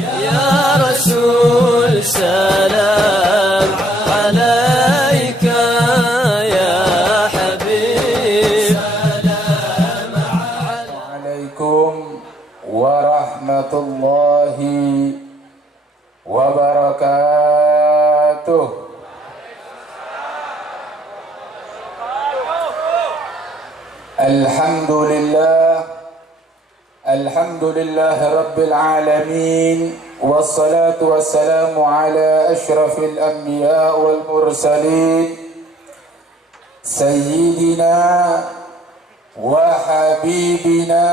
يا رسول سلام عليك يا حبيب سلام عليكم ورحمة الله وبركاته. Alhamdulillah Rabbil Alamin, wassalatu wassalamu ala ashrafil anbiya wal mursalin, sayyidina wa habibina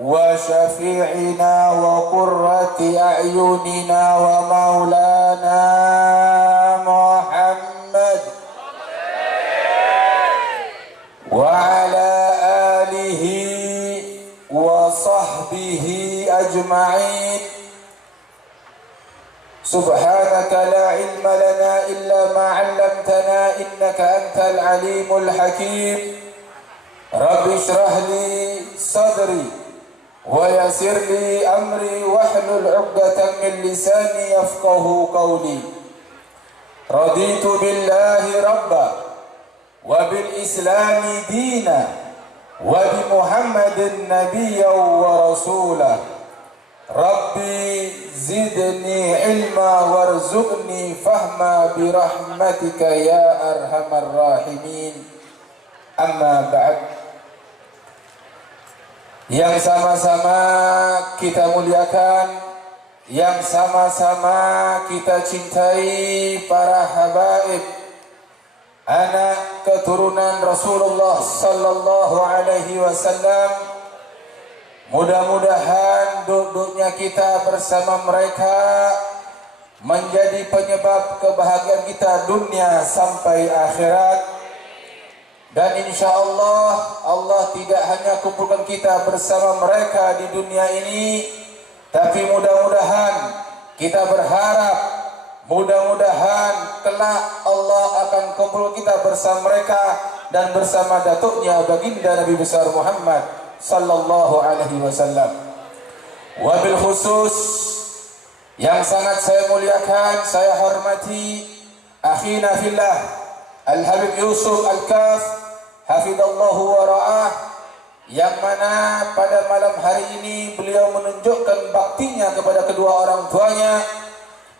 wa syafi'ina wa qurrati a'yunina wa maulana Muhammad wa ala alihi wa sahbihi ajma'in. Subhanaka la ilma lana illa ma 'allamtana innaka antal alimul hakim. Rabbi shrah li sadri wa yassir li amri wahlul 'uqdatam min lisani yafqahu qawli. Raditu billahi rabba wa bil islami dina wa bi Muhammadin nabiyya wa rasulah. Rabbi zidni ilma warzuqni fahma bi rahmatika ya arhamar rahimin. Amma ba'd. Yang sama-sama kita muliakan, yang sama-sama kita cintai para habaib, anak keturunan Rasulullah sallallahu alaihi wasallam. Mudah-mudahan duduknya kita bersama mereka menjadi penyebab kebahagiaan kita dunia sampai akhirat. Dan insya Allah, Allah tidak hanya kumpulkan kita bersama mereka di dunia ini, tapi mudah-mudahan kita berharap, mudah-mudahan kelak Allah akan kumpul kita bersama mereka dan bersama datuknya baginda Nabi besar Muhammad sallallahu alaihi wasallam. Wabil khusus yang sangat saya muliakan, saya hormati akhina fillah Al-Habib Yusuf Al-Kaf hafidallahu wa ra'ah, yang mana pada malam hari ini beliau menunjukkan baktinya kepada kedua orang tuanya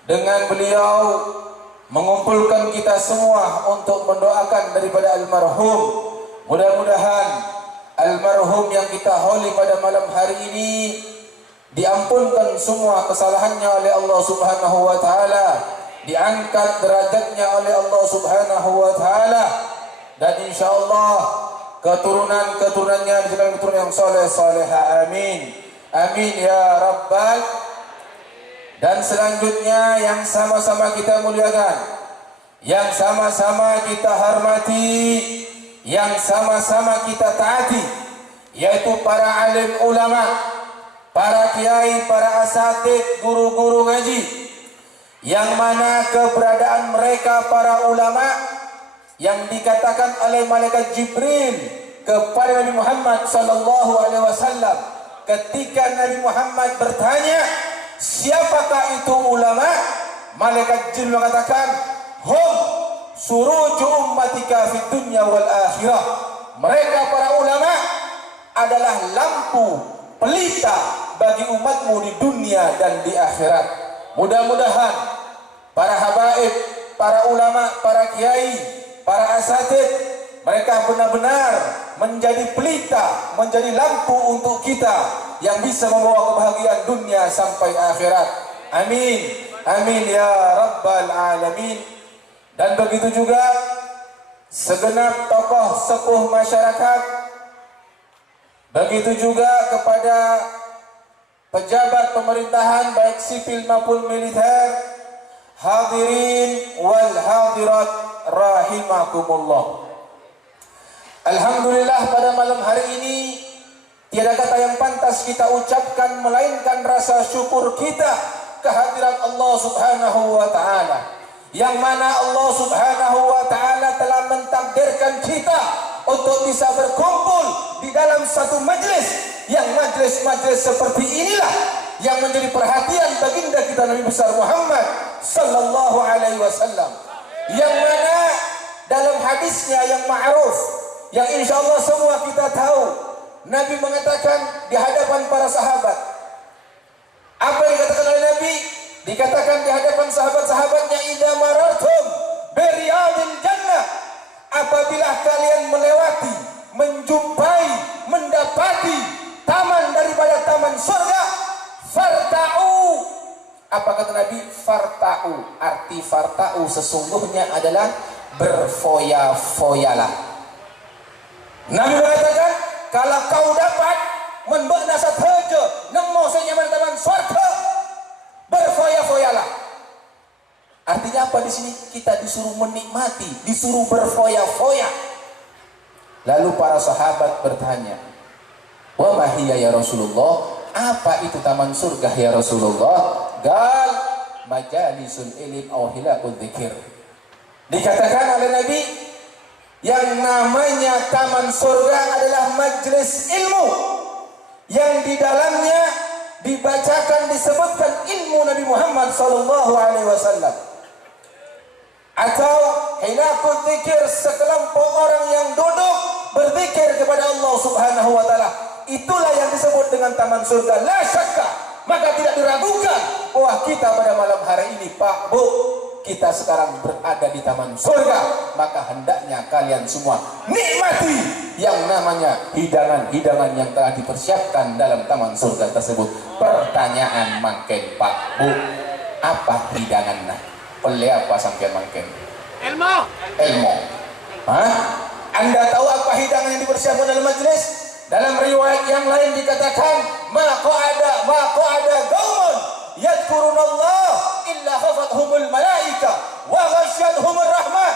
dengan beliau mengumpulkan kita semua untuk mendoakan daripada almarhum. Mudah-mudahan almarhum yang kita hauli pada malam hari ini diampunkan semua kesalahannya oleh Allah Subhanahu wa taala, diangkat derajatnya oleh Allah Subhanahu wa taala, dan insyaallah keturunan-keturunannya dijadikan keturunan yang soleh salehah. Amin. Amin ya rabbal. Dan selanjutnya yang sama-sama kita muliakan, yang sama-sama kita hormati, yang sama-sama kita taati, yaitu para alim ulama, para kiai, para asatid, guru-guru ngaji, yang mana keberadaan mereka para ulama yang dikatakan oleh malaikat Jibril kepada Nabi Muhammad sallallahu alaihi wasallam ketika Nabi Muhammad bertanya, siapakah itu ulama? Malaikat Jibril mengatakan, hum suruju ummatika fid dunya wal akhirah. Mereka para ulama adalah lampu pelita bagi umatmu di dunia dan di akhirat. Mudah-mudahan para habaib, para ulama, para kiai, para asatid, mereka benar-benar menjadi pelita, menjadi lampu untuk kita yang bisa membawa kebahagiaan dunia sampai akhirat. Amin. Amin ya rabbal alamin. Dan begitu juga segenap tokoh sepuh masyarakat, begitu juga kepada pejabat pemerintahan baik sipil maupun militer, hadirin wal hadirat rahimakumullah. Alhamdulillah, pada malam hari ini tiada kata yang pantas kita ucapkan melainkan rasa syukur kita kehadirat Allah Subhanahu wa taala, yang mana Allah Subhanahu wa taala telah mentakdirkan kita untuk bisa berkumpul di dalam satu majlis, yang majlis-majlis seperti inilah yang menjadi perhatian baginda kita Nabi besar Muhammad sallallahu alaihi wasallam, yang mana dalam hadisnya yang ma'ruf, yang insyaallah semua kita tahu, Nabi mengatakan di hadapan para sahabat, apa yang dikatakan oleh Nabi? Dikatakan di hadapan sahabat-sahabatnya, idza marartum biriyadil jannah, apabila kalian melewati, menjumpai, mendapati taman daripada taman surga, farta'u. Apa kata Nabi? Farta'u. Arti farta'u sesungguhnya adalah berfoya-foyalah. Nabi mengatakan, kalau kau dapat membekna sahaja nemo senyaman taman surga, berfoya-foyalah. Artinya apa di sini? Kita disuruh menikmati, disuruh berfoya-foya. Lalu para sahabat bertanya, wa ma hiya ya Rasulullah? Apa itu taman surga ya Rasulullah? Gal majalisul ilm aw hilaqul dzikir. Dikatakan oleh Nabi, yang namanya taman surga adalah majelis ilmu yang di dalamnya dibacakan, disebutkan ilmu Nabi Muhammad sallallahu alaihi wasallam, atau hilaqul dzikir, sekelompok orang yang duduk berzikir kepada Allah Subhanahu wa taala. Itulah yang disebut dengan taman surga. La syakka, maka tidak diragukan bahwa kita pada malam hari ini, Pak, Bu, kita sekarang berada di taman surga. Maka hendaknya kalian semua nikmati yang namanya hidangan-hidangan yang telah dipersiapkan dalam taman surga tersebut. Pertanyaan mangken, Pak, Bu, apa hidangan? Oleh apa sampai mangken? Ilmu. Hah? Anda tahu apa hidangan yang dipersiapkan dalam majelis? Dalam riwayat yang lain dikatakan, ma qa'ada qaumun yadhkurunallah illa khafathumul malaika wa ghasyiyatuhumur rahmah.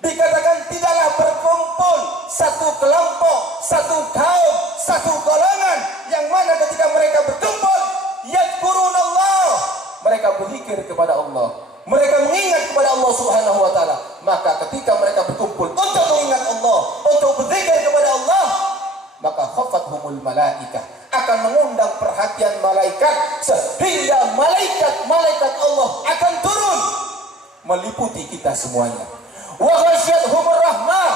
Dikatakan tidaklah berkumpul satu kelompok, satu kaum, satu golongan yang mana ketika mereka berkumpul, yadhkurunallah, mereka berzikir kepada Allah, mereka mengingat kepada Allah Subhanahu wa taala. Maka ketika mereka berkumpul untuk mengingat Allah, untuk berzikir kepada Allah, maka khafathumul malaikah, akan mengundang perhatian malaikat, sehingga malaikat Allah akan turun meliputi kita semuanya. Wa ghasyiyatuhumur rahmah,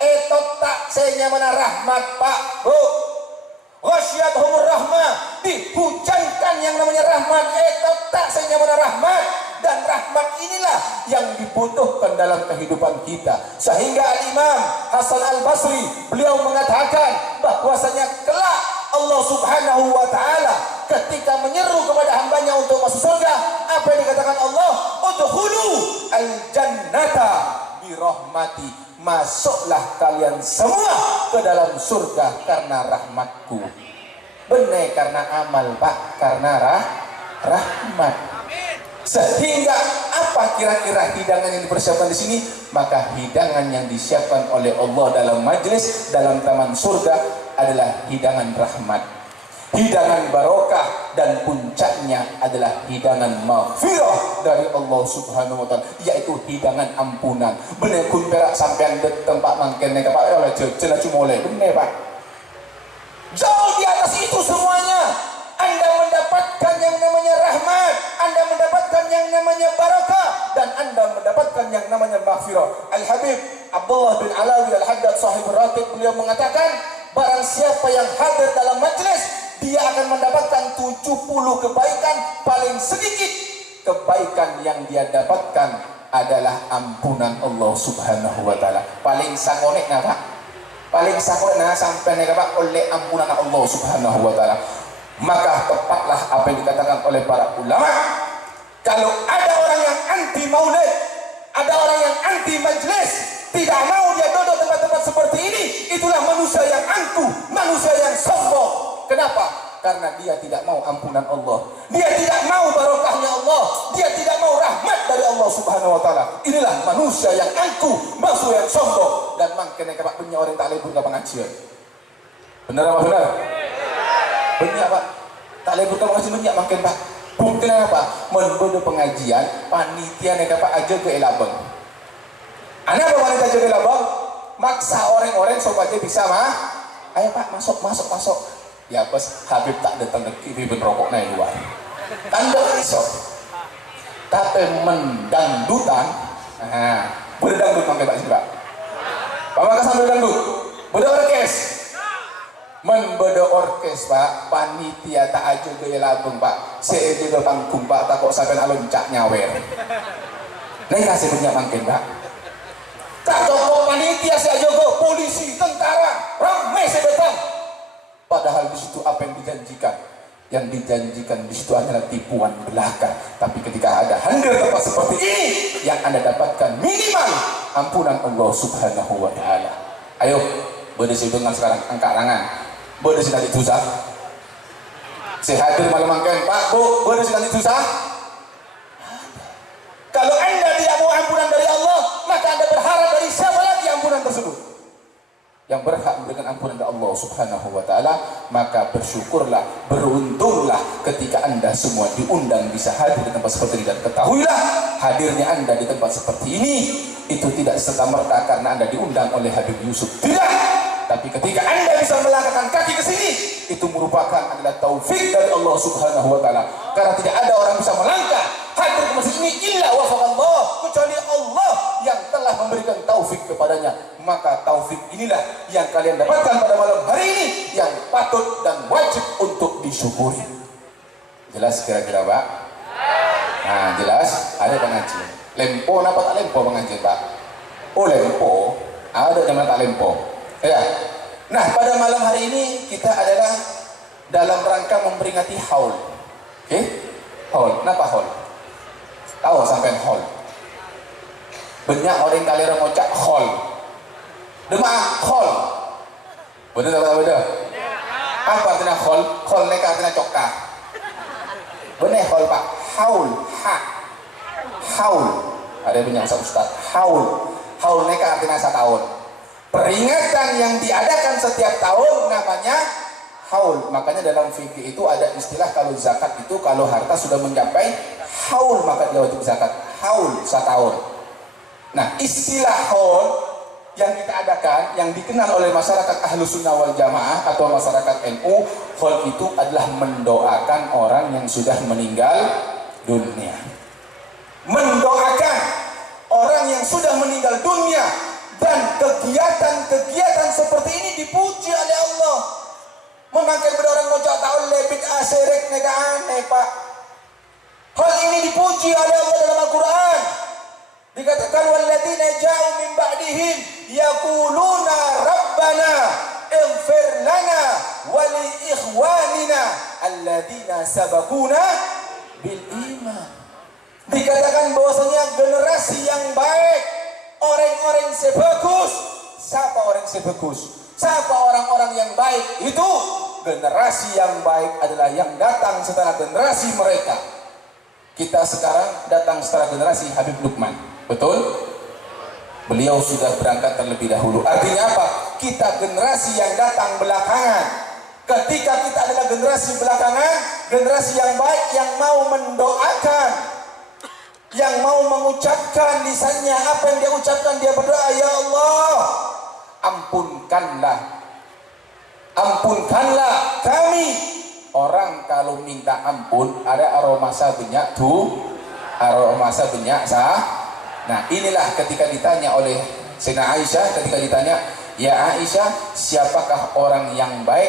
etot tak senya mana rahmat, Pak, Bu. Ghasyiyatuhumur rahmah, dihujankan yang namanya rahmat, etot tak senya mana rahmat. Dan rahmat inilah yang dibutuhkan dalam kehidupan kita. Sehingga Al-Imam Hasan Al-Basri, beliau mengatakan bahwasanya kelak Allah Subhanahu wa taala ketika menyeru kepada hambanya untuk masuk surga, apa yang dikatakan Allah? Udkhulu al-jannata bi rahmati, masuklah kalian semua ke dalam surga karena rahmatku. Benar karena amal, Pak, karena rahmat. Sehingga apa kira-kira hidangan yang dipersiapkan di sini? Maka hidangan yang disiapkan oleh Allah dalam majlis, dalam taman surga adalah hidangan rahmat, hidangan barokah, dan puncaknya adalah hidangan maghfirah dari Allah Subhanahu wa taala, yaitu hidangan ampunan. Bener kun perak sampean det tempat mangken nek Pak oleh jelas cuma oleh bener, Pak. Jauh di atas itu semuanya. Anda mendapatkan yang namanya rahmat, Anda mendapatkan yang namanya barakah, dan Anda mendapatkan yang namanya maghfirah. Al-Habib Abdullah bin Alawi Al-Haddad sahibur ratib, beliau mengatakan, barang siapa yang hadir dalam majlis, dia akan mendapatkan 70 kebaikan. Paling sedikit kebaikan yang dia dapatkan adalah ampunan Allah Subhanahu wa taala. Paling sakonek Pak, paling sakonek sampai Pak oleh ampunan Allah Subhanahu wa taala. Maka tepatlah apa yang dikatakan oleh para ulama, kalau ada orang yang anti maulid, ada orang yang anti majlis, tidak mau dia duduk tempat-tempat seperti ini, itulah manusia yang angkuh, manusia yang sombong. Kenapa? Karena dia tidak mau ampunan Allah, dia tidak mau barokahnya Allah, dia tidak mau rahmat dari Allah Subhanahu wa taala. Inilah manusia yang angkuh, manusia yang sombong, dan mangkene Pak punya orang tak lebur ke pengajian. Benar apa benar? Banyak, Pak, tak lebur ke pengajian banyak makin, Pak. Buktinya apa? Menbodo pengajian panitia yang dapat aja ke Elabang. Anda apa wanita aja ke Elabang? Maksa orang-orang supaya bisa mah. Ayo Pak, masuk. Ya pas Habib tak datang ke TV rokok naik luar. Tanda iso. Tapi mendangdutan, berdangdut pakai Pak Sibak. Pamangkas sambil dangdut, beda orkes. Beda orkes Pak, panitia tak aja gaya labung Pak. Saya juga panggung Pak, tak kok sampai alun cak nyawer. Nah kasih punya mangkin Pak. Tak cukup panitia saya juga, polisi, tentara, ramai sebetan. Padahal di situ apa yang dijanjikan? Yang dijanjikan di situ hanyalah tipuan belaka. Tapi ketika ada hadir tempat seperti ini, yang Anda dapatkan minimal ampunan Allah Subhanahu wa Ta'ala. Ayo, berdisi dengan sekarang angkat tangan. Berdisi nanti susah. Saya hadir malam angkat, Pak, Bu, berdisi nanti susah. Kalau Anda tidak mau ampunan dari Allah, maka Anda berharap dari siapa lagi ampunan tersebut? Yang berhak memberikan ampunan dari Allah Subhanahu wa Ta'ala, maka bersyukurlah, beruntunglah ketika Anda semua diundang bisa hadir di tempat seperti ini. Dan ketahuilah, hadirnya Anda di tempat seperti ini itu tidak serta-merta karena Anda diundang oleh Habib Yusuf, tidak. Tapi ketika Anda bisa melangkahkan kaki ke sini, itu merupakan adalah taufik dari Allah Subhanahu wa Ta'ala. Karena tidak ada orang bisa melangkah hadir ke masjid ini illa wafaqallah, kecuali Allah yang telah memberikan taufik kepadanya. Maka taufik inilah yang kalian dapatkan pada malam hari ini, yang patut dan wajib untuk disyukuri. Jelas kira-kira Pak? Nah jelas, ada pengajian lempo, napa tak lempo pengajian Pak? Oh lempo, ada yang tak lempo ya. Nah pada malam hari ini kita adalah dalam rangka memperingati haul. Oke? Haul, kenapa haul? Tahu sampai haul? Banyak orang kalian ngocak haul. Demah haul. Bener tak beda? Apa artinya haul? Haul ini artinya cokah. Bener haul Pak. Haul, ha. Haul. Ada banyak ustaz. Haul. Haul ini artinya setahun. Peringatan yang diadakan setiap tahun namanya haul. Makanya dalam fikih itu ada istilah kalau zakat itu kalau harta sudah mencapai haul maka dia wajib zakat. Haul setahun. Nah istilah haul yang kita adakan yang dikenal oleh masyarakat Ahlus Sunnah wal Jamaah atau masyarakat NU, haul itu adalah mendoakan orang yang sudah meninggal dunia. Mendoakan orang yang sudah meninggal dunia. Dan kegiatan-kegiatan seperti ini dipuji oleh Allah. Memakai orang ngocak tahun lebih asyirik nega aneh Pak. Hal ini dipuji oleh Allah dalam Al-Quran. Dikatakan walladzina ja'u min ba'dihim yaquluna rabbana ighfir lana wa li ikhwanina alladzina sabaquna bil iman. Dikatakan bahwasanya generasi yang baik, orang-orang yang sebagus. Siapa orang yang sebagus? Siapa orang-orang yang baik? Itu generasi yang baik adalah yang datang setelah generasi mereka. Kita sekarang datang setelah generasi Habib Lukman. Betul? Beliau sudah berangkat terlebih dahulu. Artinya apa? Kita generasi yang datang belakangan. Ketika kita adalah generasi belakangan, generasi yang baik yang mau mendoakan, yang mau mengucapkan lisannya apa yang dia ucapkan, dia berdoa, ya Allah ampunkanlah kami. Orang kalau minta ampun ada aromasa banyak tuh, aromasa banyak sah. Nah inilah ketika ditanya oleh Sayyidina Aisyah, ketika ditanya, ya Aisyah siapakah orang yang baik?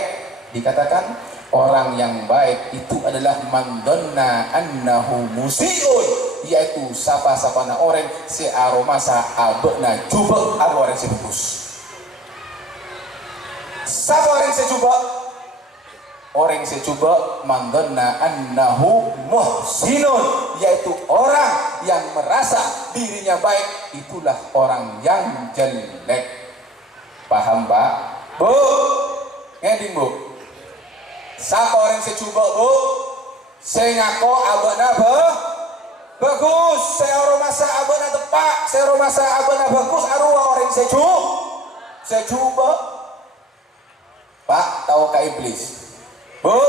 Dikatakan orang yang baik itu adalah man dhanna annahu musiun, yaitu sapa-sapana orang si aromasa abena jubek orang si bagus. Sapa orang si jubek? Orang si jubek man dhanna annahu muhsinun, yaitu orang yang merasa dirinya baik, itulah orang yang jelek. Paham Pak? Bu? Ngeding Bu? Sapa orang si jubek Bu? Saya ngaku abena bagus, saya aromasa abena tepak, saya aromasa abena bagus, arwah orang saya coba. Pak, tahu ke iblis? Bu,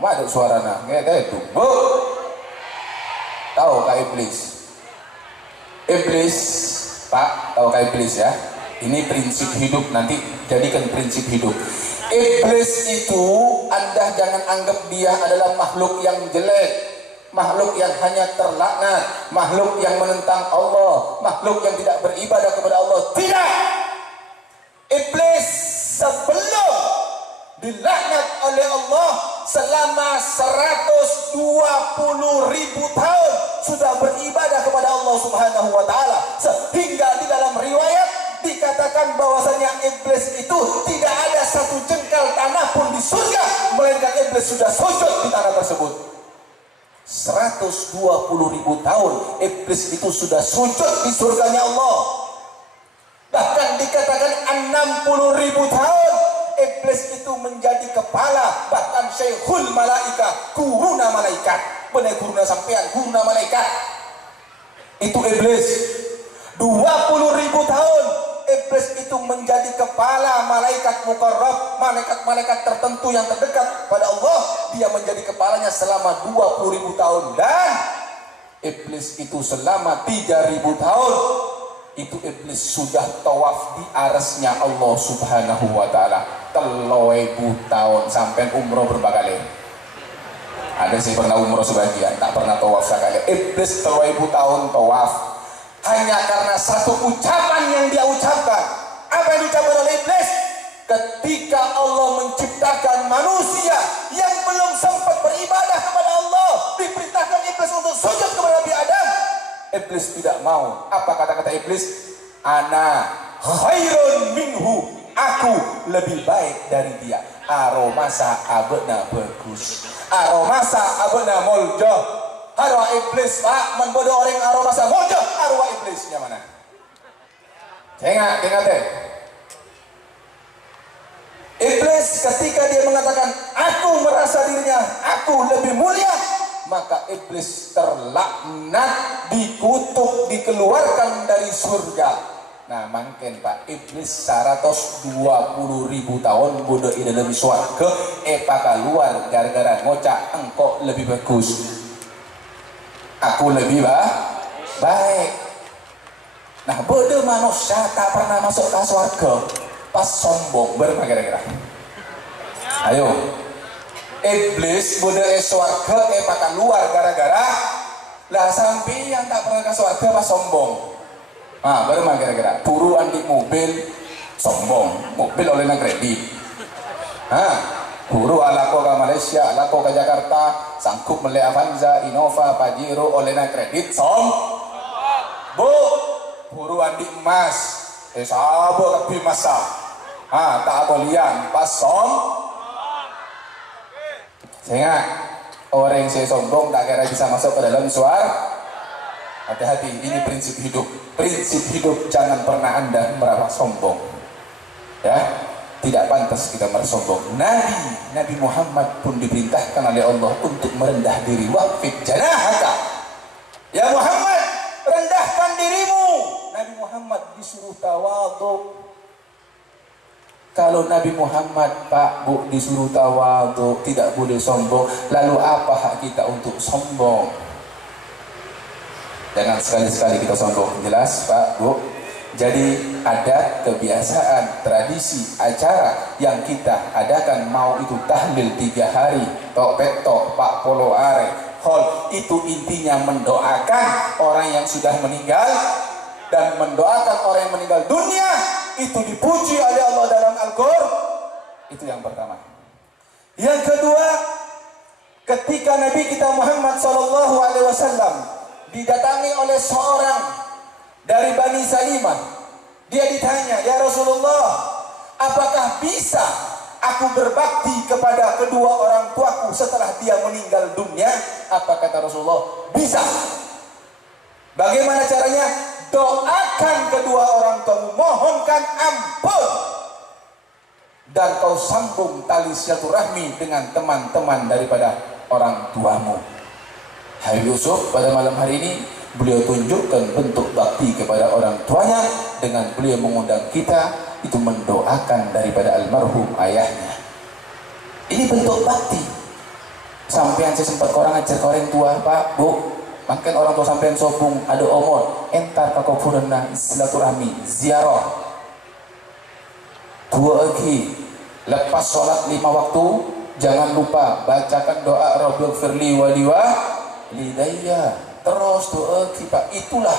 mana ada suara nak? Nggak itu. Bu, tahu ke iblis? Iblis, Pak, tahu ke iblis ya? Ini prinsip hidup, nanti jadikan prinsip hidup. Iblis itu Anda jangan anggap dia adalah makhluk yang jelek, makhluk yang hanya terlaknat, makhluk yang menentang Allah, makhluk yang tidak beribadah kepada Allah. Tidak. Iblis sebelum dilaknat oleh Allah selama 120.000 tahun sudah beribadah kepada Allah Subhanahu wa taala, sehingga di dalam riwayat dikatakan bahwasanya iblis itu tidak ada satu jengkal tanah pun di surga melainkan iblis sudah sujud di tanah tersebut. 120.000 tahun iblis itu sudah sujud di surganya Allah. Bahkan dikatakan 60.000 tahun iblis itu menjadi kepala, bahkan syekhul malaika, guruna malaikat. Benar guruna sampean, guruna malaikat. Itu iblis. 20.000 tahun iblis itu menjadi kepala malaikat mukarrab, malaikat-malaikat tertentu yang terdekat pada Allah. Dia menjadi kepalanya selama 20.000 tahun. Dan iblis itu selama 3.000 tahun itu iblis sudah tawaf di arasnya Allah Subhanahu wa taala. 3.000 tahun sampai umroh berbagai kali. Ada sih pernah umroh sebagian, tak pernah tawaf sekali. Iblis 3.000 tahun tawaf hanya karena satu ucapan yang dia ucapkan. Apa yang diucapkan oleh iblis? Ketika Allah menciptakan manusia yang belum sempat beribadah kepada Allah, diperintahkan iblis untuk sujud kepada Nabi Adam. Iblis tidak mau. Apa kata-kata iblis? Ana khairun minhu, aku lebih baik dari dia. Aromasa abena bagus, aromasa abena moljo. Arwah iblis pak membodoh orang aromasa moljo. Arwah iblisnya mana? Tengok deh. Iblis ketika dia mengatakan aku merasa dirinya aku lebih mulia, maka iblis terlaknat, dikutuk, dikeluarkan dari surga. Nah mungkin pak iblis 120.000 tahun bodoh ide lebih suarga keluar gara-gara ngocak engkau lebih bagus, aku lebih baik. Nah bodoh manusia tak pernah masuk ke surga pas sombong berapa kira-kira? Ayo iblis bodoh surga keluar gara-gara lah sampai yang tak pernah ke surga pas sombong. Baru mah kira-kira buruan di mobil sombong, mobil oleh kredit. Buru alako ke Malaysia, alako ke Jakarta, sanggup beli Avanza, Innova, Pajero oleh kredit bu, buruan di emas, sabo lebih masa, tak abolian pas sehingga orang yang saya sombong tak kira bisa masuk ke dalam suara. Hati-hati, ini prinsip hidup. Prinsip hidup, jangan pernah Anda merasa sombong. Ya, tidak pantas kita merasa sombong. Nabi Muhammad pun diperintahkan oleh Allah untuk merendah diri. Waqfid janahaka. Ya Muhammad, rendahkan dirimu. Nabi Muhammad disuruh tawadhu. Kalau Nabi Muhammad Pak Bu disuruh tawadhu, tidak boleh sombong, lalu apa hak kita untuk sombong? Jangan sekali-sekali kita sombong. Jelas Pak Bu? Jadi ada kebiasaan, tradisi, acara yang kita adakan, mau itu tahlil 3 hari, tok petok, pak polo are, hol, itu intinya mendoakan orang yang sudah meninggal dan mendoakan orang yang meninggal dunia, itu dipuji oleh Allah dalam Al-Qur'an. Itu yang pertama. Yang kedua, ketika Nabi kita Muhammad SAW didatangi oleh seorang dari Bani Salimah, dia ditanya, ya Rasulullah, apakah bisa aku berbakti kepada kedua orang tuaku setelah dia meninggal dunia? Apa kata Rasulullah? Bisa. Bagaimana caranya? Doakan kedua orang tuamu, mohonkan ampun, dan kau sambung tali silaturahmi dengan teman-teman daripada orang tuamu. Habib Yusuf pada malam hari ini beliau tunjukkan bentuk bakti kepada orang tuanya dengan beliau mengundang kita itu mendoakan daripada almarhum ayahnya. Ini bentuk bakti. Sampean saya sempat orang ajar ke orang tua, Pak, Bu, makan orang tua sampean sombong, ada omor, entar ke kuburan silaturahmi, ziarah. Dua lagi, lepas sholat 5 waktu, jangan lupa bacakan doa Rabbighfirli walidayya. Terus doa lagi Pak, itulah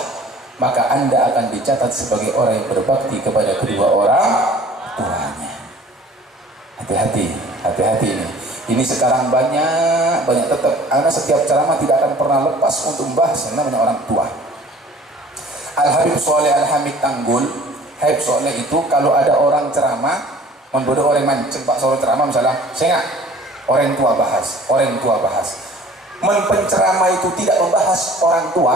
maka Anda akan dicatat sebagai orang yang berbakti kepada kedua orang tuanya. Hati-hati ini. Ini sekarang banyak tetap. Anda setiap ceramah tidak akan pernah lepas untuk membahas yang namanya orang tua. Al-Habib Soleh Al-Hamid Tanggul, Habib Soleh itu kalau ada orang ceramah, membodoh orang mancing Pak Soleh ceramah misalnya, saya nggak orang tua bahas. Penceramah itu tidak membahas orang tua,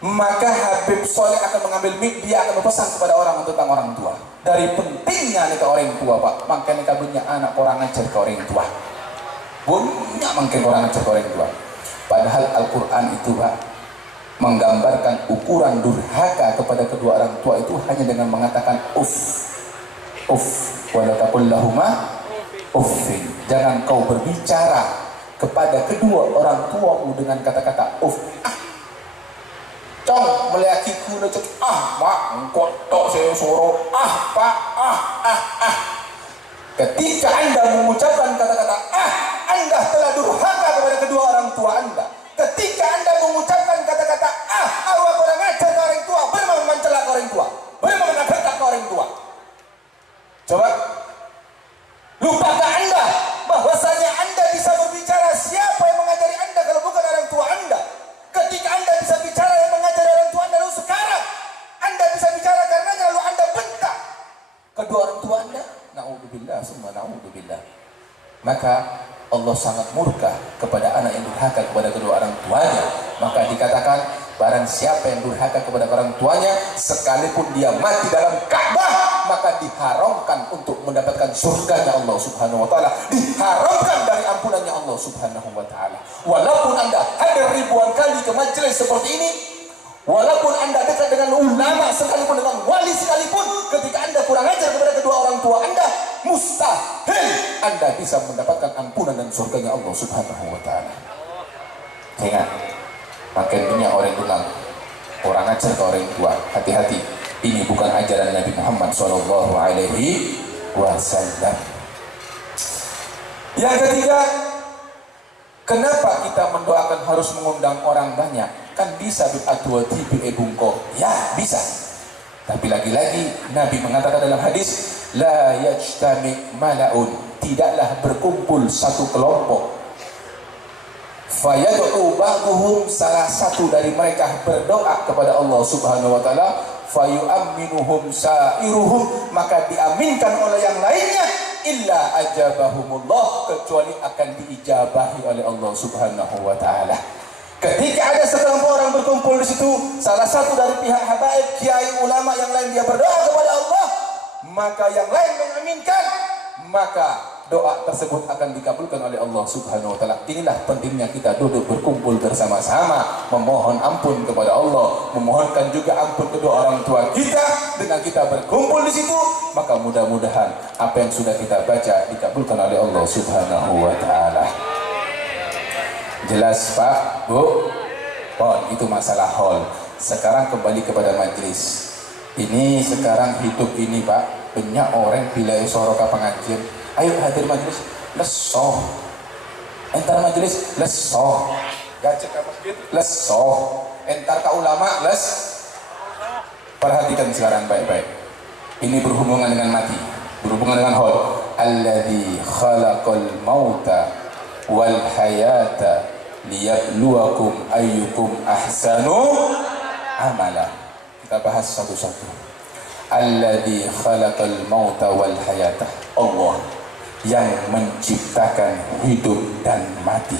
maka Habib Soleh akan mengambil mic, dia akan berpesan kepada orang tentang orang tua. Dari pentingnya nikah orang tua Pak, maka nikah punya anak orang ajar ke orang tua. Banyak mungkin orang ajar ke orang tua. Padahal Al-Quran itu Pak menggambarkan ukuran durhaka kepada kedua orang tua itu hanya dengan mengatakan uff wala taqul lahuma uffin. Jangan kau berbicara kepada kedua orang tuamu dengan kata-kata uff. Cong melihakiku necek mak engkau tok saya suruh pak ketika Anda mengucapkan kata-kata Anda telah durhaka kepada kedua orang tua Anda. Ketika Anda mengucapkan kata-kata awak kurang ajar ke orang tua, bagaimana mencela ke orang tua, bagaimana menakutkan ke orang tua. Coba lupakah Anda bahwasanya Anda bisa berbicara siapa yang mengajari Anda kalau bukan orang tua Anda? Ketika Anda bisa bicara yang mengajari orang tua Anda, lalu sekarang Anda bisa bicara karenanya lalu Anda bentak kedua orang tua Anda. Na'udzubillah, summa na'udzubillah. Maka Allah sangat murka kepada anak yang durhaka kepada kedua orang tuanya. Maka dikatakan barang siapa yang durhaka kepada orang tuanya sekalipun dia mati dalam Ka'bah, maka diharamkan untuk mendapatkan surganya Allah Subhanahu wa taala, diharamkan dari ampunannya Allah Subhanahu wa taala. Walaupun Anda hadir ribuan kali ke majelis seperti ini, walaupun Anda dekat dengan ulama sekalipun, dengan wali sekalipun, ketika Anda kurang ajar kepada kedua orang tua Anda, mustahil Anda bisa mendapatkan ampunan dan surganya Allah Subhanahu wa taala. Ingat, makanya orang bilang orang ajar ke orang tua, hati-hati. Ini bukan ajaran Nabi Muhammad sallallahu alaihi wasallam. Yang ketiga, kenapa kita mendoakan harus mengundang orang banyak? Kan bisa bi'atwati bi'ebungko. Ya, bisa. Tapi lagi-lagi Nabi mengatakan dalam hadis, la yajtami mala'un, tidaklah berkumpul satu kelompok, fayad'u ba'duhum, salah satu dari mereka berdoa kepada Allah Subhanahu wa taala, fayu'amminuhum sa'iruhum, maka diaminkan oleh yang lainnya, illa ajabahumullah, kecuali akan diijabahi oleh Allah Subhanahu wa taala. Ketika ada sekelompok orang berkumpul di situ, salah satu dari pihak habaib, kiai, ulama yang lain dia berdoa kepada Allah, maka yang lain mengaminkan, maka doa tersebut akan dikabulkan oleh Allah Subhanahu wa taala. Inilah pentingnya kita duduk berkumpul bersama-sama, memohon ampun kepada Allah, memohonkan juga ampun kedua orang tua kita. Dengan kita berkumpul di situ, maka mudah-mudahan apa yang sudah kita baca dikabulkan oleh Allah Subhanahu wa taala. Jelas Pak, Bu? Itu masalah hall. Sekarang kembali kepada majlis. Ini sekarang hidup ini Pak, banyak orang bila soroka pengajian, ayo hadir majlis, lesoh. Entar majlis, lesoh. Gajek ke masjid, lesoh. Entar ke ulama, les. Perhatikan sekarang baik-baik. Ini berhubungan dengan mati, berhubungan dengan hall. Alladzi khalaqal mauta wal hayata liyabluwakum ayyukum ahsanu amala. Kita bahas satu-satu. Alladzi khalaqal mauta wal hayata, Allah yang menciptakan hidup dan mati.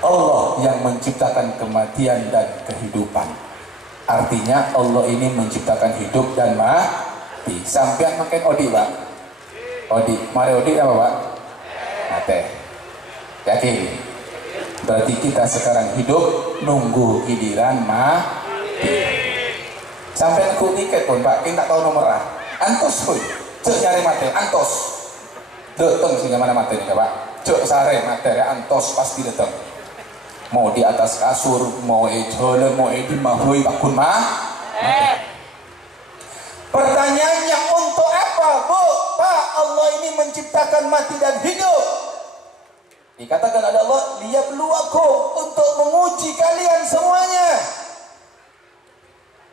Allah yang menciptakan kematian dan kehidupan. Artinya Allah ini menciptakan hidup dan mati. Sampai makin odi Pak, odi, mari odi apa Pak? Mati. Yakin? Berarti kita sekarang hidup nunggu giliran mati. Sampai aku tiket pun Pak, kita tahu nomor antos pun, cek nyari materi antos, datang sehingga mana materi Pak, cek sare materi antos pasti datang. Mau di atas kasur, mau jalan, mau di mahui bakun Pertanyaannya untuk apa Bu? Pak? Allah ini menciptakan mati dan hidup. Dikatakan oleh Allah, liyabluwakum, untuk menguji kalian semuanya.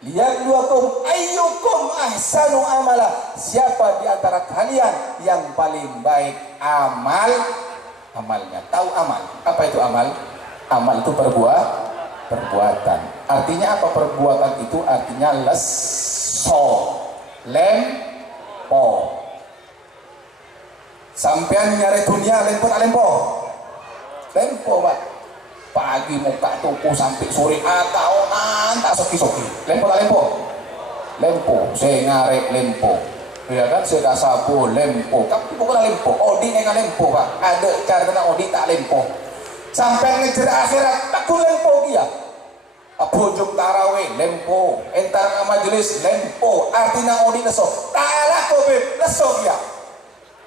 Liyabluwakum ayyukum ahsanu amala, siapa di antara kalian yang paling baik amalnya. Tahu amal? Apa itu amal? Amal itu perbuatan. Artinya apa perbuatan itu? Artinya lempo. Sampean nyari dunia lempo Pak. Pagi muka tuku sampai sore ataonan tak soki-soki. Lempo. Saya ngarek lempo. Ya kan, saya sabu lempo. Tapi bukan lempo. Odi neng lempo Pak. Ada cara kena odi tak lempo. Sampai ngejar akhirat tak lempo dia. Bojong tarawih lempo. Entar majelis lempo. Artinya odi leso. Tak kobe leso dia.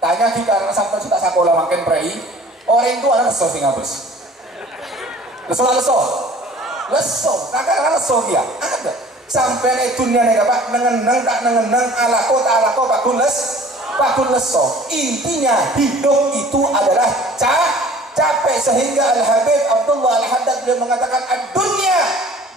Tanya kita karena sampai sudah sekolah makin prei. Orang itu anak leso sing habis. Leso. Kakak leso dia. Ada. Sampai dunia nih Pak, nengeneng tak nengeneng, alako tak alako, pakun leso. Intinya hidup itu adalah capek, sehingga Al-Habib Abdullah Al-Haddad beliau mengatakan dunia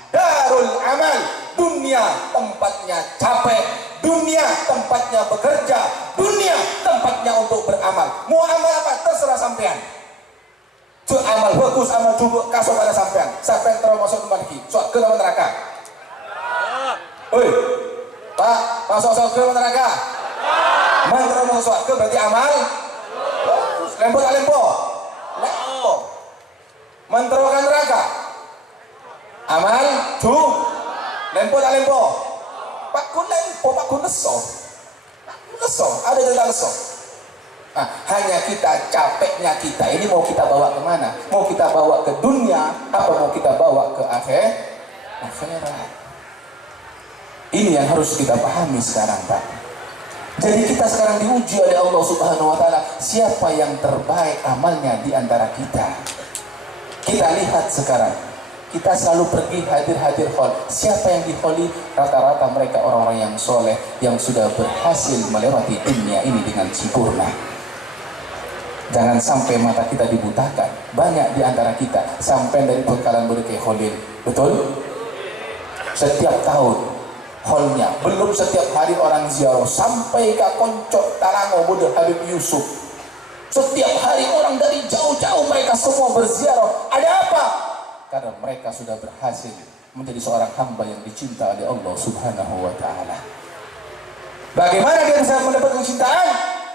darul amal, dunia tempatnya capek, dunia tempatnya bekerja, dunia tempatnya untuk beramal. Mau amal apa terserah sampean. Amal bagus, amal jubuk kasih pada sampean terus masuk ke ke neraka. Oi, Pak, masuk surga neraka? Mantra masuk surga berarti amal? Lempo. Mantra kan neraka? Amal? Lempo. Pak kun leso. Ada dalam leso. Nah, hanya kita capeknya kita ini mau kita bawa kemana? Mau kita bawa ke dunia? Apa mau kita bawa ke akhirat? Ini yang harus kita pahami sekarang Pak. Jadi kita sekarang diuji oleh Allah Subhanahu wa Ta'ala, siapa yang terbaik amalnya di antara kita. Kita lihat sekarang, kita selalu pergi hadir hall. Siapa yang di hall? Rata-rata mereka orang-orang yang soleh, yang sudah berhasil melewati dunia ini dengan sempurna. Jangan sampai mata kita dibutakan. Banyak di antara kita sampai dari bekalan berke holil. Betul? Setiap tahun holnya, belum setiap hari orang ziarah, sampai ke Koncok Talango Buddha Habib Yusuf. Setiap hari orang dari jauh-jauh mereka semua berziarah. Ada apa? Karena mereka sudah berhasil menjadi seorang hamba yang dicinta oleh Allah Subhanahu wa Ta'ala. Bagaimana dia bisa mendapatkan kecintaan?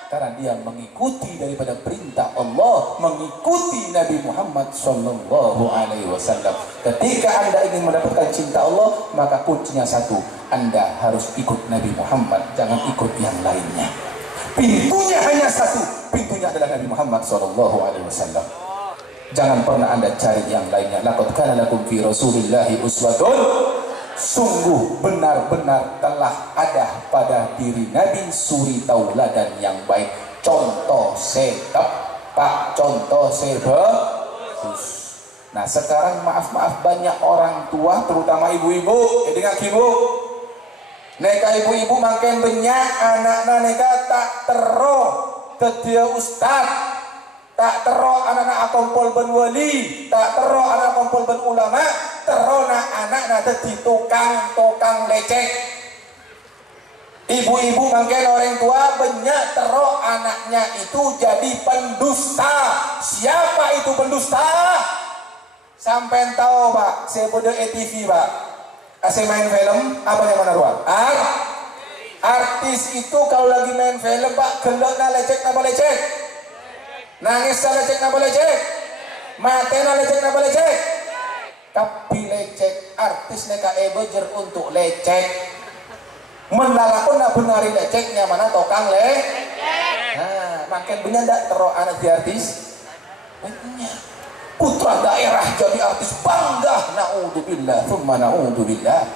Karena dia mengikuti daripada perintah Allah, mengikuti Nabi Muhammad Sallallahu Alaihi Wasallam. Ketika Anda ingin mendapatkan cinta Allah, maka kuncinya satu, Anda harus ikut Nabi Muhammad, jangan ikut yang lainnya. Pintunya hanya satu, pintunya adalah Nabi Muhammad Sallallahu Alaihi Wasallam. Jangan pernah Anda cari yang lainnya. Laqad kana lakum fi Rasulillahi uswatun. Sungguh benar-benar telah ada pada diri Nabi suri tauladan yang baik. Contoh setepak, contoh sebagus. Nah sekarang maaf banyak orang tua, terutama ibu-ibu, jadi nggak ibu. Neka ibu-ibu makin banyak anak-anak neka tak tero ketia ustad, tak tero anak-anak kompol ben wali, tak tero anak kompol ben ulama, tero anak-anak dadi tukang lecek. Ibu-ibu makin orang tua banyak tero anaknya itu jadi pendusta. Siapa itu pendusta? Sampai tahu Pak, saya pada ETV Pak. Saya main film, apa yang mana ruang? Artis itu kalau lagi main film Pak, gelak na lecek napa lecek? Nangis na lecek napa lecek? Mate na lecek napa lecek? Tapi lecek artis neka bejer untuk lecek. Menlalakon na benari leceknya mana tokang Nah, makin benar ndak tero anak di artis? Banyak. Putra daerah jadi artis bangga, naudzubillah, thumma naudzubillah.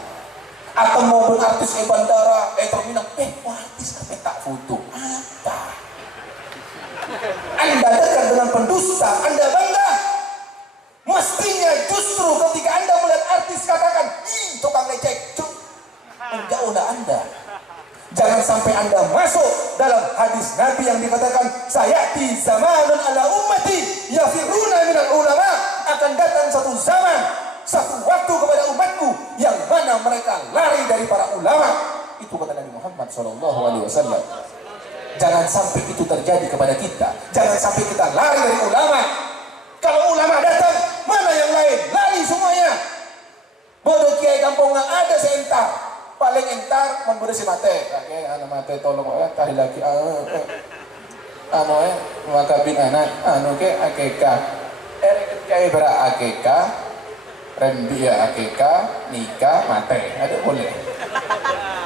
Atau mobil artis bandara, terminal, artis tapi tak foto. Apa? Anda dekat dengan pendusta, Anda bangga. Mestinya justru ketika Anda melihat artis katakan, tukang lecek, menjauhlah Anda. Jangan sampai Anda masuk dalam hadis hadis Nabi yang dikatakan sayati zamanun ala ummati yafiruna minal ulama, akan datang satu zaman, satu waktu kepada umatku yang mana mereka lari dari para ulama. Itu kata Nabi Muhammad SAW. Jangan sampai itu terjadi kepada kita. Jangan sampai kita lari dari ulama. Kalau ulama datang, mana yang lain? Lari semuanya. Bodoh kiai kampung ada seentar. Paling entar memberi si mate. Kakek anak mate tolong tadi lagi makabin anak ke akeka. Kiai bera akeka, rembia akeka, nikah mate. Ada boleh.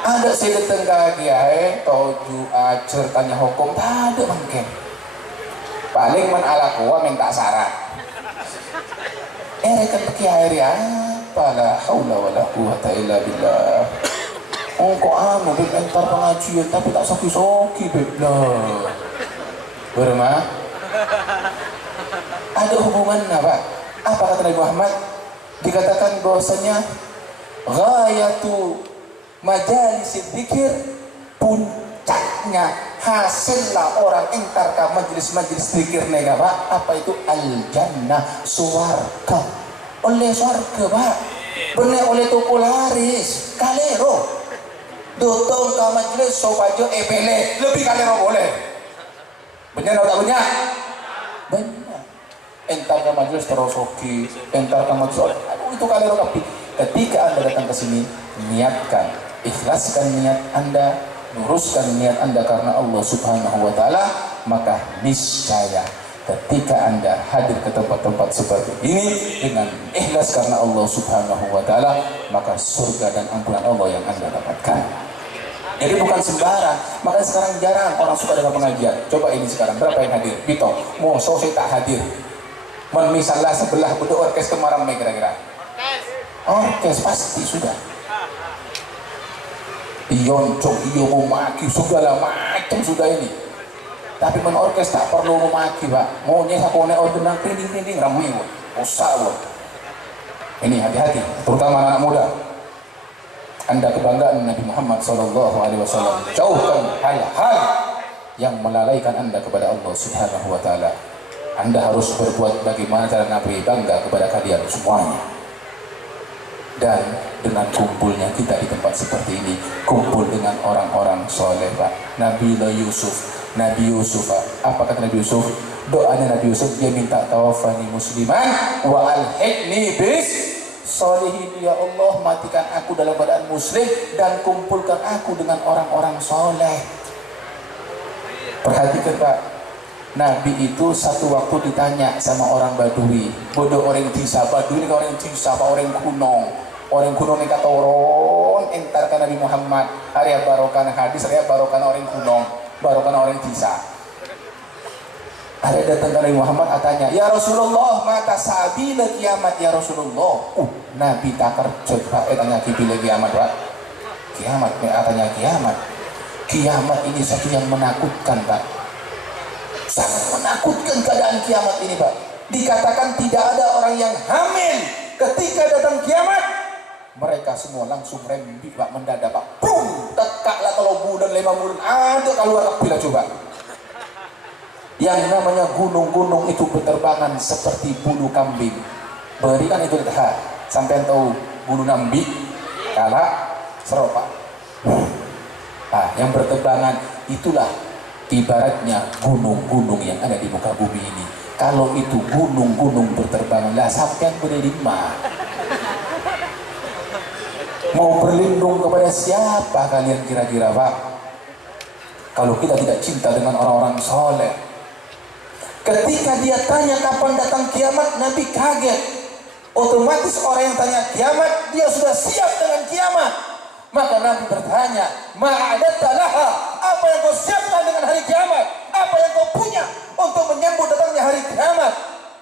Ada si datang ke kiai, toju acer tanya hukum, tak ada mungkin. Paling man ala kuah minta syarat. Kan kiai dia, la haula wala quwata illa billah. Oh kok anu beb entar pengajian tapi tak soki-soki beb lah. Bermah? Ada hubungannya Pak. Apa kata Nabi Muhammad? Dikatakan bahwasanya ghayatu majalisid dzikir, puncaknya hasillah orang entar ke majelis-majelis zikir nega Pak. Apa itu? Al jannah, suarga. Oleh suarga Pak. Bener oleh tuku laris kalero. Dotong ke majelis sopajo ebele lebih kalero boleh. Bener atau tak benar? Benar. Entar ke majelis terosoki, entar ke majelis, aduh itu kalero tapi ketika Anda datang ke sini, niatkan, ikhlaskan niat Anda, luruskan niat Anda karena Allah Subhanahu wa taala, maka niscaya ketika Anda hadir ke tempat-tempat seperti ini dengan ikhlas karena Allah Subhanahu wa taala, maka surga dan ampunan Allah yang Anda dapatkan. Jadi bukan sembarang. Makanya sekarang jarang orang suka dengan pengajian. Coba ini sekarang berapa yang hadir? Bito, mau saya tak hadir. Misalnya sebelah butuh orkes kemaram nih kira-kira. Orkes pasti sudah. Ioncong, iyo memaki, segala macam sudah ini. Tapi men orkes tak perlu memaki Pak. Maunya aku nek order nang kring-kring ramai kok. Usah kok. Ini hati-hati, terutama anak muda. Anda kebanggaan Nabi Muhammad SAW. Jauhkan hal-hal yang melalaikan Anda kepada Allah Subhanahu wa taala. Anda harus berbuat bagaimana cara Nabi bangga kepada kalian semuanya. Dan dengan kumpulnya kita di tempat seperti ini, kumpul dengan orang-orang soleh Pak. Nabi Yusuf Pak. Apa kata Nabi Yusuf? Doanya Nabi Yusuf, dia minta tawafani musliman wa alhiqni bis solihin. Ya Allah, matikan aku dalam keadaan muslim dan kumpulkan aku dengan orang-orang soleh. Perhatikan Pak, Nabi itu satu waktu ditanya sama orang Badui, bodoh orang desa. Badui ini orang desa, orang gunung. Orang gunung ini kata orang entarkan Nabi Muhammad. Area barokan hadis, area barokan orang gunung, barokan orang desa. Ada datang ke Nabi Muhammad katanya, ya Rasulullah, mata sabila kiamat ya Rasulullah. Nabi tak kerja Pak, tanya bila kiamat Pak. Kiamat, katanya kiamat. Kiamat ini satu yang menakutkan Pak. Sangat menakutkan keadaan kiamat ini Pak. Dikatakan tidak ada orang yang hamil ketika datang kiamat. Mereka semua langsung rembi Pak, mendadak Pak. Boom, tekaklah kalau bulan 5 bulan ada keluar bila coba. Yang namanya gunung-gunung itu berterbangan seperti bulu kambing. Berikan itu dah. Sampai tahu bulu nambi kala seropa. Nah, yang berterbangan itulah ibaratnya gunung-gunung yang ada di muka bumi ini. Kalau itu gunung-gunung berterbangan, lah sampai berlima. Mau berlindung kepada siapa kalian kira-kira Pak? Kalau kita tidak cinta dengan orang-orang soleh. Ketika dia tanya kapan datang kiamat, Nabi kaget. Otomatis orang yang tanya kiamat, dia sudah siap dengan kiamat. Maka Nabi bertanya, ma'adatta laha, apa yang kau siapkan dengan hari kiamat? Apa yang kau punya untuk menyambut datangnya hari kiamat?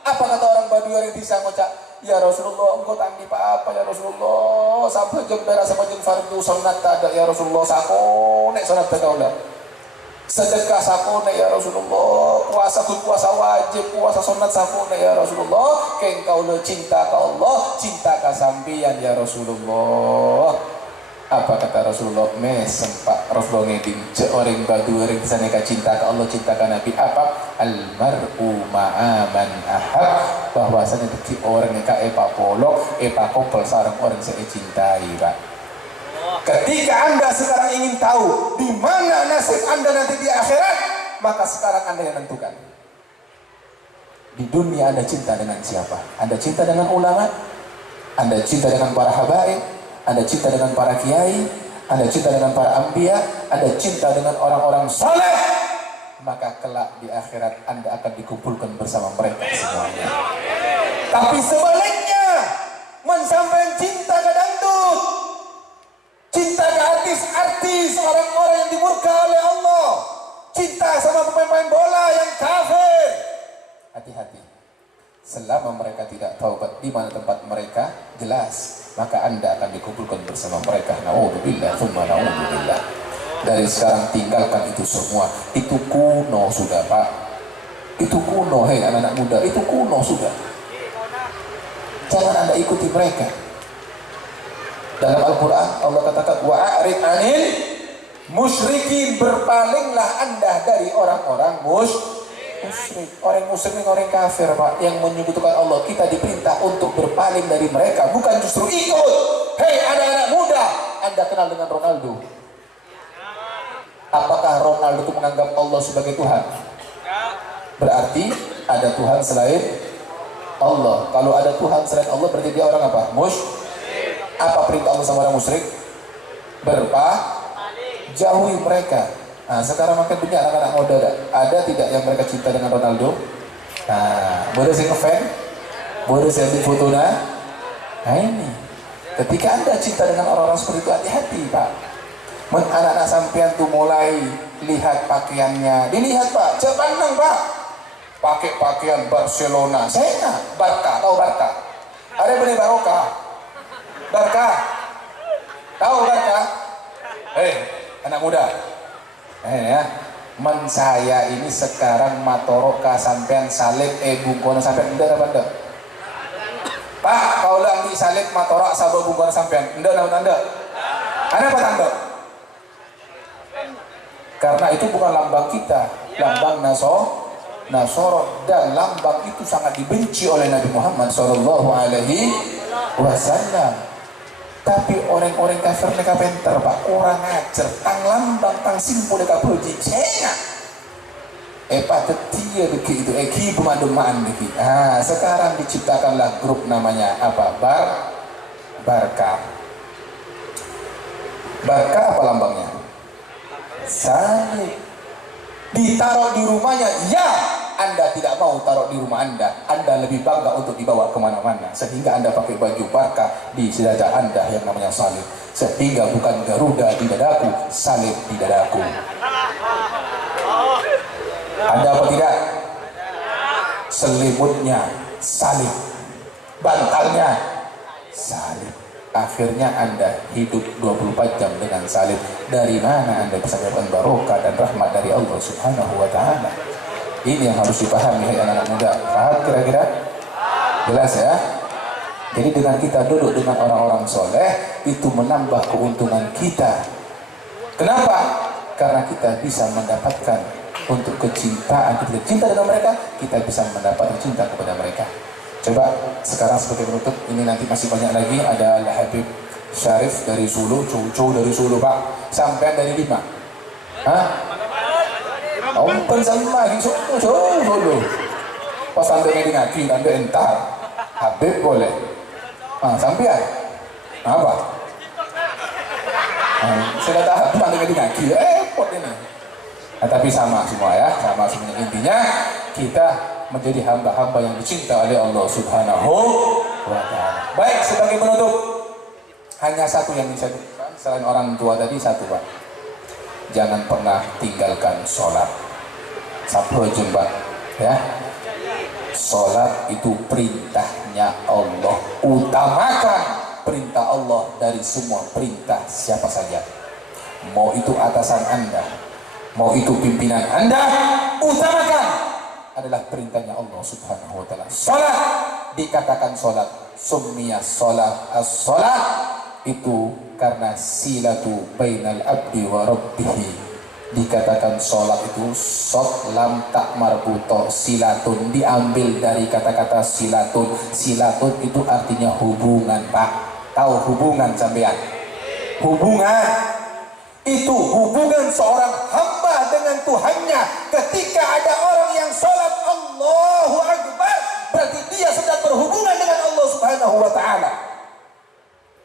Apa kata orang Badui yang bisa ngocak? Ya Rasulullah, engkau tanggi apa ya Rasulullah? Sampai jam berak sama jam fardu sunat ada ya Rasulullah. Sakone sunat takaulah. Sedekah sakone ya Rasulullah, puasa tu puasa wajib, puasa sunat sakone ya Rasulullah. Keng kau le cinta ke Allah, cinta ke sambian ya Rasulullah. Apa kata Rasulullah? Sempat Rasulullah ngeding orang badu orang sana cinta ke Allah, cinta ke Nabi. Apa? Almar'u ma'aman ahab. Bahwasanya bagi orang yang epa polok, epa kopel sarang orang saya cintai, Pak. Ketika Anda sekarang ingin tahu di mana nasib Anda nanti di akhirat, maka sekarang Anda yang tentukan. Di dunia Anda cinta dengan siapa? Anda cinta dengan ulama? Anda cinta dengan para habaib? Anda cinta dengan para kiai, Anda cinta dengan para anbiya, Anda cinta dengan orang-orang saleh, maka kelak di akhirat Anda akan dikumpulkan bersama mereka semuanya. Tapi sebaliknya, mensampaikan cinta ke dangdut, cinta ke artis-artis, orang-orang yang dimurka oleh Allah, cinta sama pemain-pemain bola yang kafir. Hati-hati. Selama mereka tidak taubat di mana tempat mereka, jelas maka Anda akan dikumpulkan bersama mereka. Na'udzubillah, tsumma na'udzubillah. Dari sekarang tinggalkan itu semua. Itu kuno sudah, Pak. Itu kuno, hei anak-anak muda, itu kuno sudah. Jangan Anda ikuti mereka. Dalam Al-Quran Allah katakan wa'arid anil musyrikin, berpalinglah Anda dari orang-orang musyrik. Orang musyrik, orang kafir, Pak, yang menyekutukan Allah. Kita diperintah untuk berpaling dari mereka, bukan justru ikut. Hei anak-anak muda, Anda kenal dengan Ronaldo? Apakah Ronaldo itu menganggap Allah sebagai Tuhan? Berarti ada Tuhan selain Allah. Kalau ada Tuhan selain Allah berarti dia orang apa? Musyrik. Apa perintah Allah sama orang musyrik? Jauhi mereka. Nah, sekarang makin banyak anak-anak muda ada tidak yang mereka cinta dengan Ronaldo? Nah, boleh saya ngefan? Boleh saya ambil foto nah? Nah ini, ketika Anda cinta dengan orang-orang seperti itu, hati-hati, Pak. Anak-anak sampean tuh mulai lihat pakaiannya, dilihat, Pak, jangan pandang, Pak. Pakai pakaian Barcelona, saya Barca, tahu Barca? Ada benih Baroka, Barca, tahu Barca? Hei, anak muda. Ya, man saya ini sekarang matoro sampean salib bungkono sampean ndak apa ndak? Pak, kau lah ambil salib matoro sabo bungkono sampean ndak apa tanda? Ada apa tanda? Karena itu bukan lambang kita, lambang Nasoro, dan lambang itu sangat dibenci oleh Nabi Muhammad SAW. Tapi orang-orang kafir mereka pintar, Pak, orang ajar, tang lambang, tang simpul mereka puji, cengak. Tetia begitu, pemandumaan begitu. Sekarang diciptakanlah grup namanya apa? Barca. Barca apa lambangnya? Salib. Ditaruh di rumahnya, ya. Anda tidak mau taruh di rumah Anda lebih bangga untuk dibawa kemana-mana, sehingga Anda pakai baju Barca di dada Anda yang namanya salib, sehingga bukan Garuda di dadaku, salib di dadaku. Ada apa tidak? Selimutnya salib, bantalnya salib. Akhirnya Anda hidup 24 jam dengan salib. Dari mana Anda bisa mendapatkan barokah dan rahmat dari Allah Subhanahu wa Ta'ala? Ini yang harus dipahami, anak-anak muda. Paham kira-kira? Jelas ya? Jadi dengan kita duduk dengan orang-orang soleh, itu menambah keuntungan kita. Kenapa? Karena kita bisa mendapatkan untuk kecintaan, kita cinta dengan mereka, kita bisa mendapatkan cinta kepada mereka. Coba sekarang sebagai penutup, ini nanti masih banyak lagi. Ada Al-Habib Syarif dari Sulu, Cucu dari Sulu, Pak. Sampai dari 5. Hah? Open sama lagi Sulu. Pas Anda ini ngaji, Anda entar. Habib boleh. Sampai apa? Saya tak Habib Anda ini ngaji, repot ini. Tapi sama semua ya, sama semuanya. Intinya kita menjadi hamba-hamba yang dicinta oleh Allah Subhanahu wa Ta'ala. Baik, sebagai penutup, hanya satu yang bisa dilakukan selain orang tua tadi, satu, Pak. Jangan pernah tinggalkan sholat. Satu jembak, ya. Sholat itu perintahnya Allah. Utamakan perintah Allah dari semua perintah siapa saja. Mau itu atasan Anda, mau itu pimpinan Anda, utamakan adalah perintahnya Allah Subhanahu wa Ta'ala. Salat, dikatakan salat, summiya salat as-salat itu karena silatu bainal abdi wa rabbih. Dikatakan sholat itu sot lam tak marbuto silatun, diambil dari kata-kata silatun. Silatun itu artinya hubungan, Pak. Tahu hubungan sampean? Hubungan itu hubungan seorang hamba dengan Tuhannya. Ketika ada orang yang sholat Allahu Akbar, berarti dia sedang berhubungan dengan Allah Subhanahu wa ta'ala.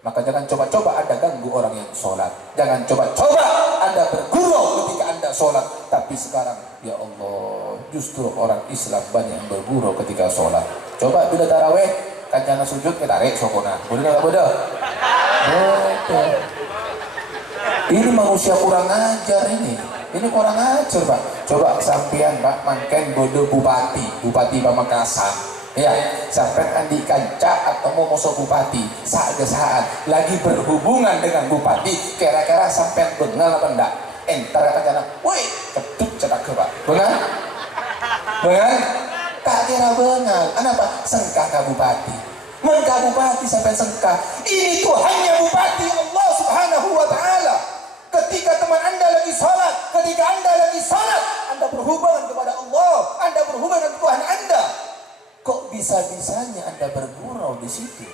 Maka jangan coba-coba Anda ganggu orang yang sholat. Jangan coba-coba Anda bergurau ketika Anda sholat. Tapi sekarang, ya Allah, justru orang Islam banyak yang bergurau ketika sholat. Coba bila taraweh, kancana sujud, kita tarik sokona. Boleh nggak boleh? Betul. Ini manusia kurang ajar ini. Ini kurang ajar, Pak. Coba sampean, Pak, mangken bodoh Bupati Pamekasan. Ya, sampai andi kanca atau mau masuk bupati saat lagi berhubungan dengan bupati, kira-kira sampai bengal apa enggak? Entar kancana, woi, ketut cetak ke Pak. Bengal? Tak kira bengal. Kenapa? Sengkah ke bupati. Mengka bupati sampai sengkah. Ini Tuhannya bupati Allah Subhanahu wa ta'ala. Ketika teman Anda lagi sholat, ketika Anda lagi sholat, Anda berhubungan kepada Allah, Anda berhubungan dengan Tuhan Anda. Kok bisa-bisanya Anda bergurau di situ?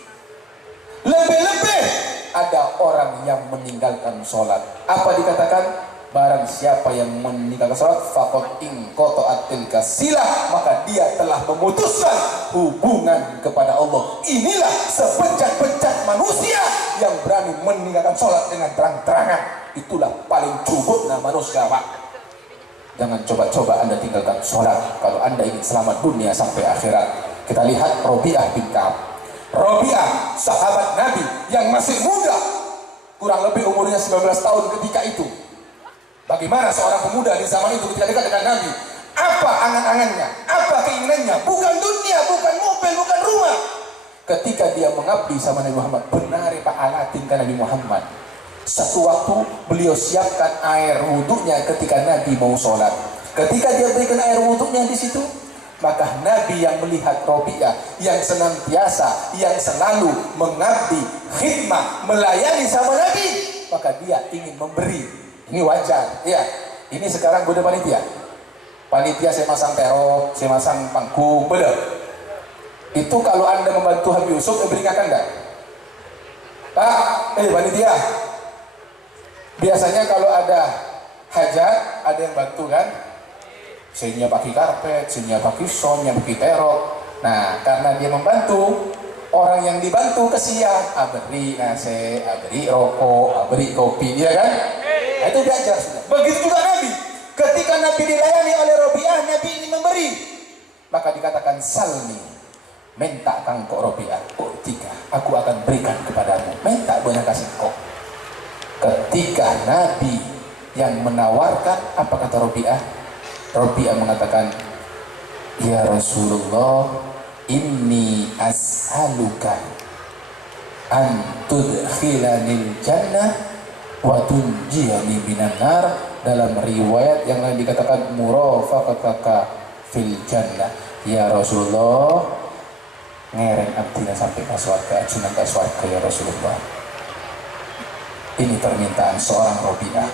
Lebih-lebih ada orang yang meninggalkan sholat. Apa dikatakan? Barang siapa yang meninggalkan sholat, faqad inqata'atil kasilah, maka dia telah memutuskan hubungan kepada Allah. Inilah sebejat-bejat manusia yang berani meninggalkan sholat dengan terang-terangan. Itulah paling cubutnya manusia, Pak. Jangan coba-coba Anda tinggalkan sholat kalau Anda ingin selamat dunia sampai akhirat. Kita lihat Robi'ah bin Ka'ab. Robi'ah, sahabat Nabi yang masih muda, kurang lebih umurnya 19 tahun ketika itu. Bagaimana seorang pemuda di zaman itu ketika dekat dengan Nabi? Apa angan-angannya? Apa keinginannya? Bukan dunia, bukan mobil, bukan rumah. Ketika dia mengabdi sama Nabi Muhammad, benar Pak alatin kan Nabi Muhammad. Satu waktu beliau siapkan air wudhunya ketika Nabi mau sholat. Ketika dia berikan air wudhunya di situ, maka Nabi yang melihat Robi'ah yang senantiasa, yang selalu mengabdi, khidmah, melayani sama Nabi, maka dia ingin memberi. Ini wajar, ya. Ini sekarang gue panitia. Panitia saya masang terok, saya masang panggung, bener. Itu kalau Anda membantu Habib Yusuf, berikan enggak? Pak, panitia. Biasanya kalau ada hajat, ada yang bantu kan? Saya pakai karpet, saya pakai som, yang pakai terok. Nah, karena dia membantu, orang yang dibantu kesian, beri nasi, beri rokok, beri kopi, ya kan? Nah, itu diajar sudah. Begitu juga Nabi. Ketika Nabi dilayani oleh Robi'ah, Nabi ini memberi. Maka dikatakan salmi, minta kangkok Robi'ah, tiga, aku akan berikan kepadamu. Minta banyak kasih kok. Ketika Nabi yang menawarkan, apa kata Robi'ah? Robi'ah mengatakan, ya Rasulullah, inni as'aluka an tudkhilanil jannah wa tunjiyani minan nar. Dalam riwayat yang lain dikatakan murafaqataka fil jannah. Ya Rasulullah, ngereng abdina sampai ke surga, ajunan ke surga ya Rasulullah. Ini permintaan seorang Robi'ah.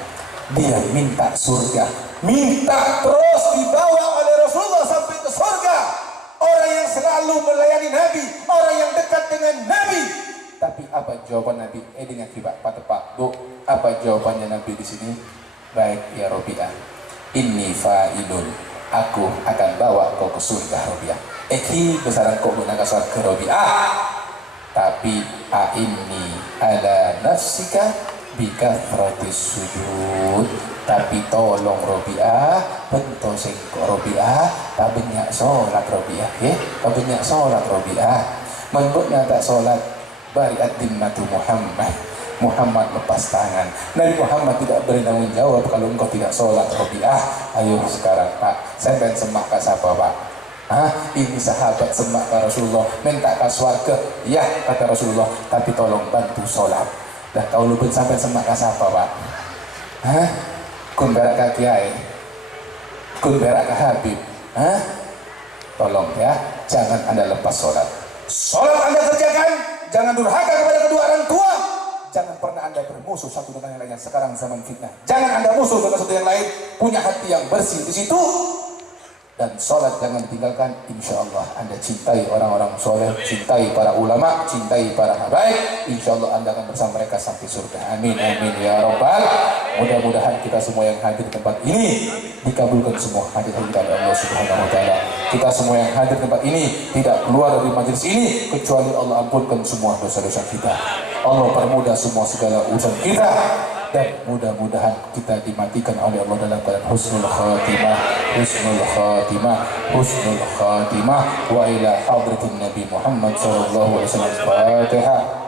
Dia minta surga, minta terus dibawa oleh Rasulullah sampai ke surga. Orang yang selalu melayani Nabi, orang yang dekat dengan Nabi. Tapi apa jawaban Nabi? Dengan tiba Pak Bu, apa jawabannya Nabi di sini? Baik ya Robi'ah, inni fa'ilun, aku akan bawa kau ke surga Robi'ah. Besaran kau gunakan surga Robi'ah. Tapi inni ala nafsika bikathratis sujud. Tapi tolong Robi'ah, bentuk sengkok Robi'ah, tak banyak sholat Robi'ah, ya, tak banyak sholat Robi'ah. Menurutnya tak sholat, bari'at dimmatu Muhammad lepas tangan. Nabi Muhammad tidak bertanggung jawab kalau engkau tidak sholat Robi'ah. Ayo sekarang Pak, saya pengen semak ke siapa Pak? Ini sahabat semak ke Rasulullah, minta ke swarga. Ya kata Rasulullah, tapi tolong bantu sholat. Dah tahu lu sampai semak ke siapa Pak? Kun berak ke kiai, kun berak ke Habib. Tolong ya, jangan Anda lepas sholat. Sholat Anda kerjakan, jangan durhaka kepada kedua orang tua, Jangan pernah Anda bermusuh satu dengan yang lainnya. Sekarang zaman fitnah. Jangan Anda musuh dengan satu yang lain. Punya hati yang bersih di situ. Dan sholat jangan ditinggalkan. Insya Allah Anda cintai orang-orang soleh, cintai para ulama, cintai para habaib. Insya Allah Anda akan bersama mereka sampai surga. Amin, amin ya Rabbal. Mudah-mudahan kita semua yang hadir di tempat ini dikabulkan semua hadir kita oleh Allah Subhanahu Wa Taala. Kita semua yang hadir di tempat ini tidak keluar dari majelis ini kecuali Allah ampunkan semua dosa-dosa kita. Allah permudah semua segala urusan kita. Dan mudah-mudahan kita dimatikan oleh Allah dalam keadaan husnul khatimah, husnul khatimah, husnul khatimah wa ila hadratin Nabi Muhammad sallallahu alaihi wasallam. Fatihah.